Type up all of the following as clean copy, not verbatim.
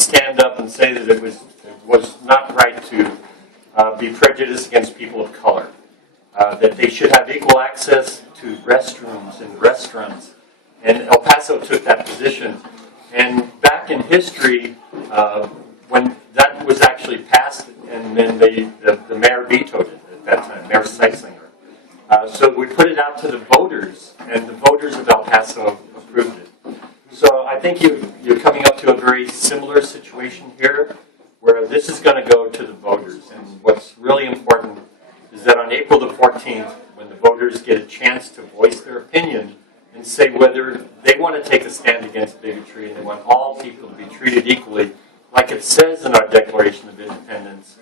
stand up and say that it was not right to be prejudiced against people of color, that they should have equal access to restrooms and restaurants. And El Paso took that position. And back in history, when that was actually passed, and then the mayor vetoed it at that time, Mayor Seislinger. So we put it out to the voters, and the voters of El Paso approved it. So I think you're coming up to a very similar situation here, where this is going to go to the voters. And what's really important is that on April the 14th, when the voters get a chance to voice their opinion and say whether they want to take a stand against bigotry and they want all people to be treated equally, like it says in our Declaration of Independence,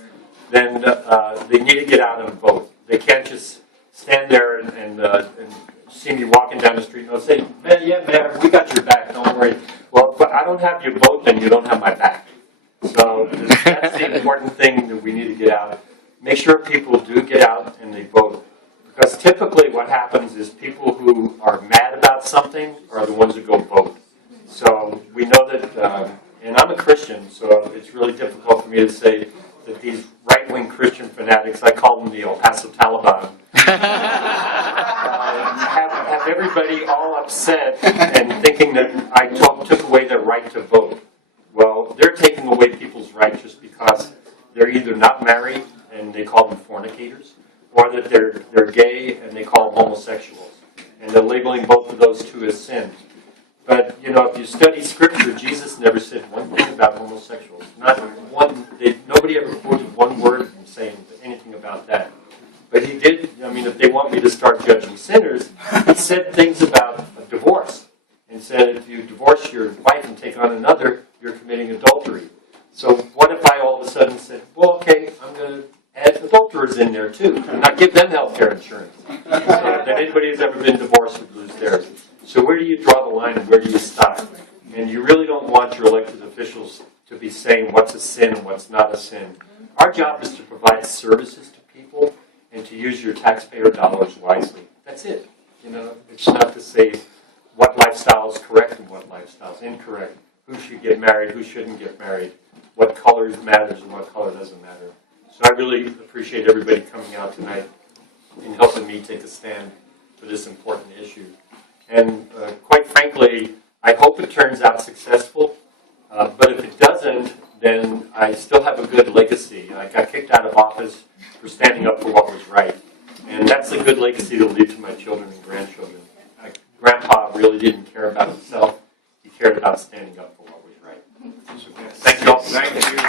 then they need to get out and vote. They can't just stand there and see me walking down the street and they'll say, yeah, Mayor, we got your back, don't worry. Well, if I don't have your vote, then you don't have my back. So that's the important thing that we need to get out. Make sure people do get out and they vote. Because typically what happens is people who are mad about something are the ones who go vote. So we know that, and I'm a Christian, so it's really difficult for me to say that these right-wing Christian fanatics, I call them the El Paso Taliban, have everybody all upset and thinking that I took away their right to vote. Well, they're taking away people's rights just because they're either not married and they call them fornicators, or that they're gay and they call them homosexuals. And they're labeling both of those two as sins. But, you know, if you study Scripture, Jesus never said one thing about homosexuals. Not one. Nobody ever quoted one word from saying anything about that. But he did, I mean, if they want me to start judging sinners, he said things about divorce. And said if you divorce your wife and take on another, you're committing adultery. So what if I all of a sudden said, well, okay, I'm going to add adulterers in there too, and not give them health care insurance. So that anybody who's ever been divorced would lose theirs. So where do you draw the line and where do you stop? And you really don't want your elected officials to be saying what's a sin and what's not a sin. Our job is to provide services to people and to use your taxpayer dollars wisely. That's it. You know, it's not to say what lifestyle is correct and what lifestyle is incorrect. Who should get married, who shouldn't get married, what color matters and what color doesn't matter. So I really appreciate everybody coming out tonight and helping me take a stand for this important issue. And quite frankly, I hope it turns out successful. But if it doesn't, then I still have a good legacy. I got kicked out of office for standing up for what was right. And that's a good legacy to leave to my children and grandchildren. Grandpa really didn't care about himself. He cared about standing up for what was right. So, thank you all. Thank you.